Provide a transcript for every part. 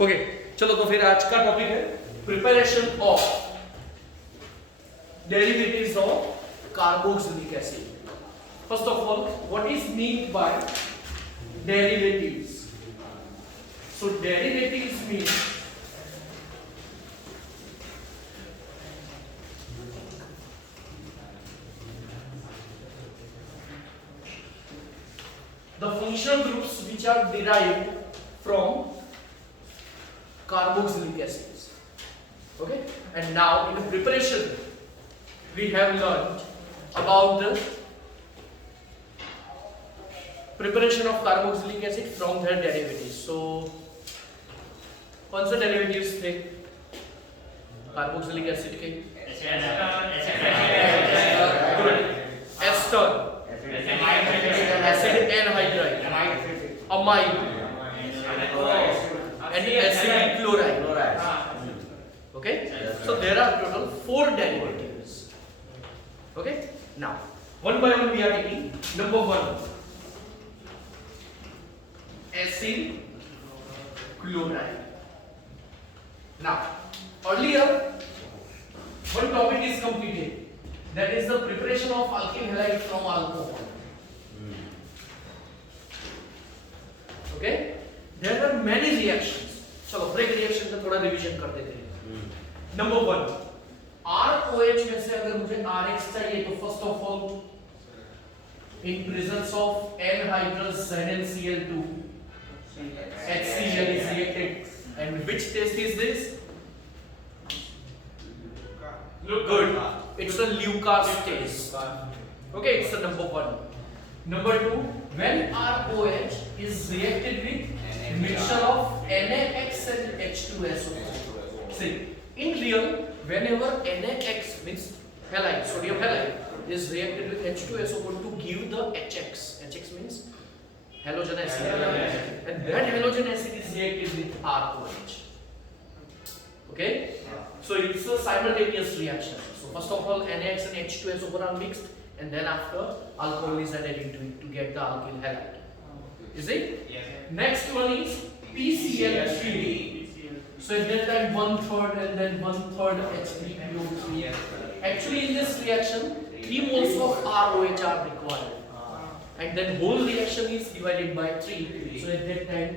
Okay चलो तो फिर आज का टॉपिक है preparation of derivatives of carboxylic acid. First of all what is mean by derivatives? So derivatives mean the functional groups which are derived from carboxylic acids. Okay, and now in the preparation we have learned about the preparation of carboxylic acid from their derivatives. So कौन से derivatives थे carboxylic acid के? ester, acid anhydride, amide, and acid chloride. Okay, so there are total 4 derivatives. Okay, now one by one we are taking. Number 1, acid chloride. Now earlier one topic is completed, that is the preparation of alkyl halide from alcohol. Okay, there are many reactions. चलो break reaction का थोड़ा revision कर देते हैं. Number 1, ROH में से अगर मुझे RH चाहिए तो first of all in presence of anhydrous ZnCl2 HCl is reacted, and which test is this? Look good. It's a Lucas test. Okay, it's the number 1. Number 2, when ROH is reacted with mixture of NaX and H2SO4. See, in real, whenever NaX means halide, sodium halide, is reacted with H2SO4 to give the HX. HX means halogen acid, and that halogen acid is reacted with ROH. Okay, so it's a simultaneous reaction. So first of all, NaX and H2SO4 are mixed, and then after alcohol is added into it to get the alkyl halide. Is it? Yes. Next one is PCl3. So at that time 1/3 and then 1/3 H3PO3. Actually in this reaction 3 moles of ROH are required, and then whole reaction is divided by 3. So at that time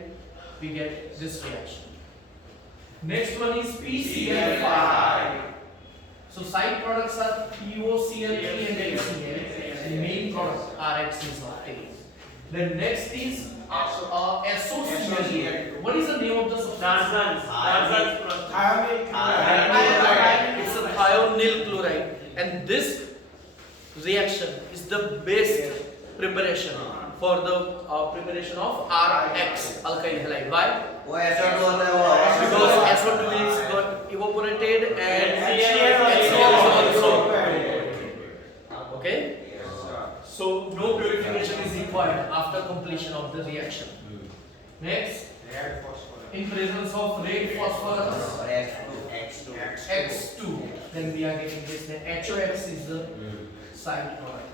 we get this reaction. Next one is PCl5. So side products are POCl3 and HCl. The main product RX is obtained. Then next is SOCl. What is the name of the substance? It's a thionyl chloride, and this reaction is the best preparation for the preparation of RX, alkyl halide. Why? Because SO2 is got evaporated and HCl is also evaporated. Okay? So no purification is required after completion of the reaction. Next, in presence of red phosphorus X2, then we are getting this. Then HOX is the side product.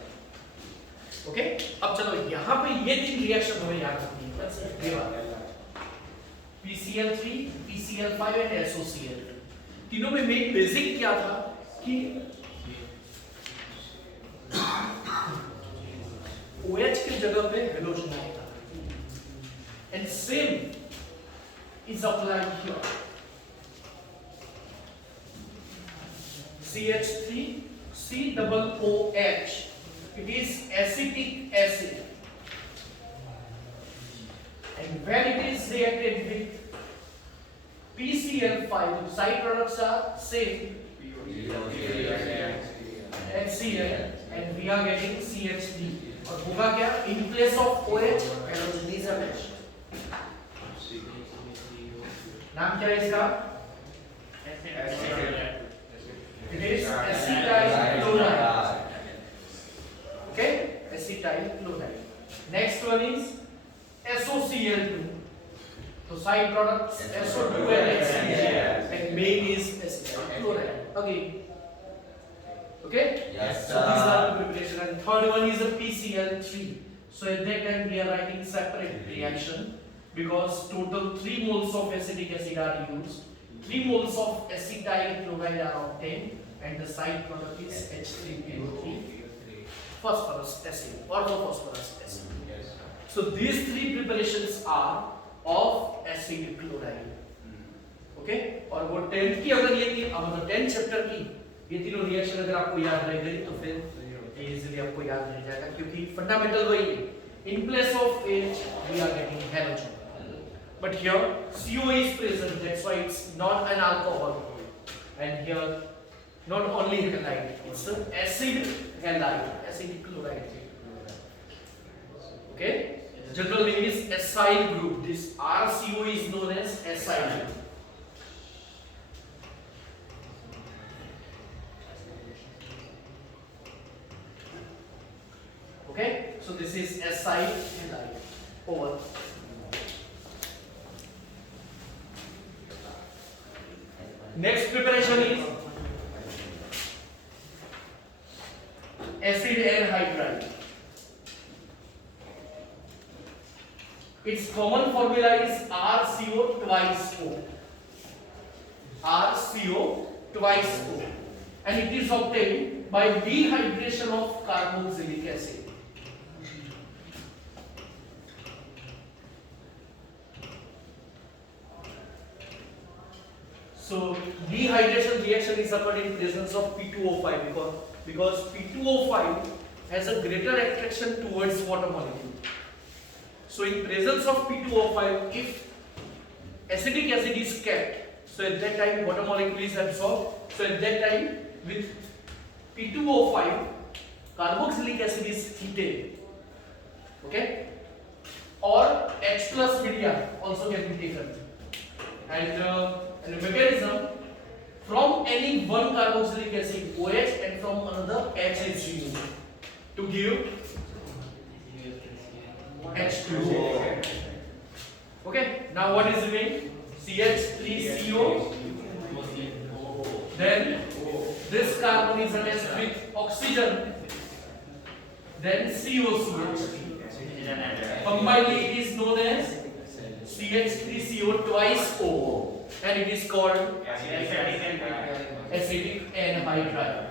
Okay? अब चलो यहाँ पे ये 3 reaction हमें याद रखनी है. PCl3, PCl5 and SOCl. तीनों में मेन बेसिक क्या था कि OH की जगह पे हेलोजन आएगा, and same is applied here. CH3 COOH, it is acetic acid, and when it is reacted with PCl5, side products are same HCl, and we are getting CH3. और होगा क्या? In place of OH, halogen is attached. नाम क्या है इसका? It is acetyl chloride. Okay, acetyl chloride. Next one is SOCl2. So side products SO2 and HCl, and main is acetyl chloride. Again. Okay? Yes, So these are the preparation. And third one is the PCl3. So at that time we are writing separate reaction because total 3 moles of acetic acid are used. 3 moles of acetyl chloride are obtained, and the side product is H3PO3 phosphorus acid, orthophosphorus acid. So these 3 preparations are of acid chloride. Okay और वो 10th की अगर ये मतलब 10th chapter की ये तीनों reaction अगर आपको याद रह गई तो फिर इजीली आपको याद रह जाएगा, क्योंकि फंडामेंटल वही है. In place of H we are getting halogen, but here CO is present, that's why it's not an alcohol, and here not only halide, it's an acid halide, acid chloride. Okay, general name is acyl group. This RCO is known as acyl. Okay, so this is acyl halide. Over. Next preparation is acid anhydride. Its common formula is RCO twice O. RCO twice O, and it is obtained by dehydration of carboxylic acid. So dehydration reaction is occurred in presence of P2O5 because P2O5 has a greater attraction towards water molecule. So in presence of P2O5, if acetic acid is kept, so at that time water molecule is absorbed. So at that time with P2O5, carboxylic acid is heated. Okay, or H plus media also can be taken, and the mechanism, from any one carboxylic acid OH and from another H is used to give H2O. Okay, now what is remaining? CH3CO. Then this carbon is attached with oxygen. Then COCH. Combined it is known as CH3CO twice O, and it is called acetic anhydride.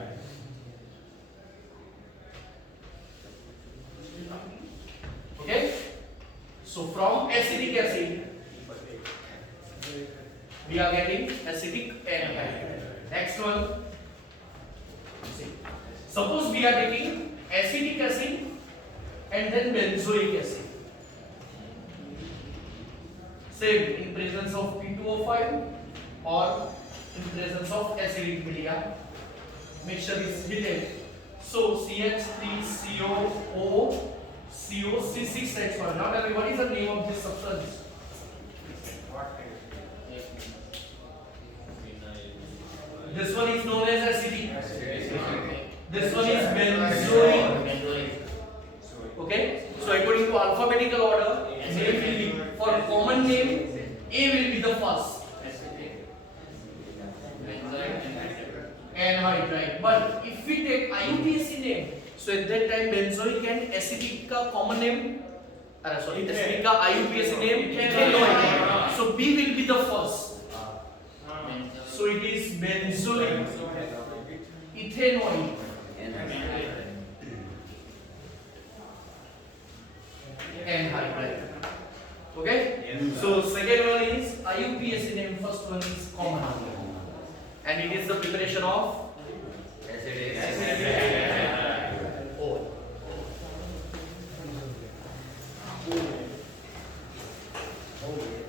Okay, so from acetic acid we are getting acetic anhydride. Next one, suppose we are taking acetic acid and then benzoic acid. Same in presence of P2O5 or in presence of acidic media, mixture is heated. So CH3COO COC6H1. Now tell me, what is the name of this substance? This one is known as acidic. This one is benzoic. Okay, so according to alphabetical order, name will be, for common name, A will be the first. Anhydride. But if we take IUPAC name, so at that time benzoic and acidic का common name, acidic का IUPAC name ethanoic. So B will be the first. So it is benzoic ethanoic. Anhydride. Okay? So second one is IUPAC name, first one is common. And it is the preparation of